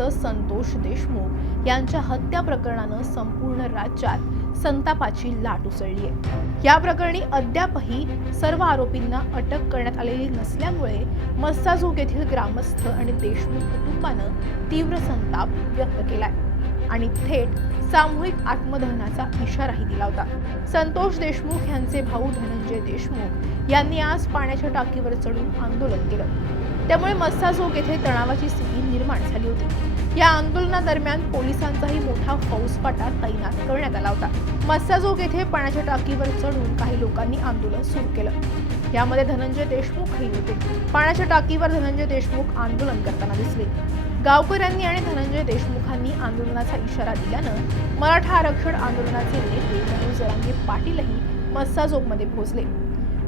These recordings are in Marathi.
उर्फ संतोष देशमुख यांच्या हत्या प्रकरणानं संपूर्ण राज्यात संतापाची लाट उसळली आहे। या प्रकरणी अद्यापही सर्व आरोपींना अटक करण्यात आलेली नसल्यामुळे मस्साजोग येथील ग्रामस्थ आणि देशमुख कुटुंबानं तीव्र संताप व्यक्त केलाय आणि थेट सामूहिक आत्मदहनाचा इशाराही दिला होता। संतोष देशमुख यांचे भाऊ धनंजय देशमुख यांनी आज पाण्याच्या टाकीवर चढून आंदोलन केलं, त्यामुळे मस्साजोग येथे तणावाची स्थिती निर्माण झाली होती। या आंदोलनादरम्यान पोलिसांचाही मोठा फौजफाटा तैनात करण्यात आला होता। मस्साजोग येथे पाण्याच्या टाकीवर चढून काही लोकांनी आंदोलन सुरू केलं, यामध्ये धनंजय देशमुखही होते। पाण्याच्या टाकीवर धनंजय देशमुख आंदोलन करताना दिसले। गावकऱ्यांनी आणि धनंजय देशमुखांनी आंदोलनाचा इशारा दिल्यानं मराठा आरक्षण आंदोलनाचे नेते मनोज जरांगे पाटीलही मस्साजोगमध्ये पोहोचले।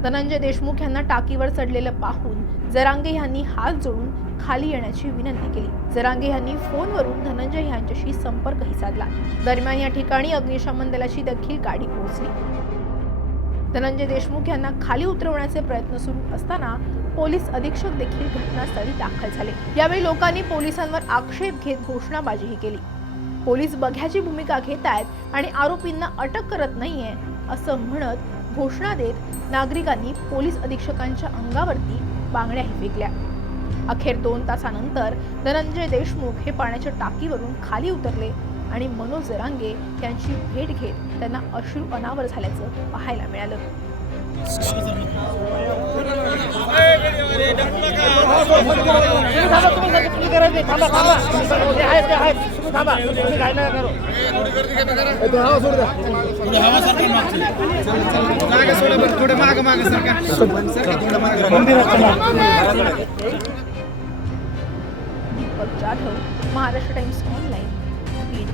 धनंजय देशमुख यांना टाकीवर चढलेलं पाहून जरांगे यांनी हात जोडून खाली येण्याची विनंती केली। जरांगे यांनी फोनवरून धनंजय यांच्याशी संपर्कही साधला। दरम्यान या ठिकाणी अग्निशमन दलाची देखील गाडी पोहोचली। धनंजय देशमुख यांना खाली उतरवण्याचे प्रयत्न सुरू असताना पोलीस अधीक्षक देखील घटनास्थळी दाखल झाले। यावेळी लोकांनी पोलिसांवर आक्षेप घेत घोषणाबाजीही केली। पोलीस बघ्याची भूमिका घेत आहेत आणि आरोपींना अटक करत नाहीये असं म्हणत घोषणा देत नागरिकांनी पोलीस अधीक्षकांच्या अंगावरती बांगड्याही फेकल्या। अखेर 2 तासानंतर धनंजय देशमुख हे पाण्याच्या टाकीवरून खाली उतरले आणि मनोज जरांगे यांची भेट घेत त्यांना अश्रू अनावर झाल्याचं पाहायला मिळालं। Deepak Jadhav, Maharashtra times online, Beed.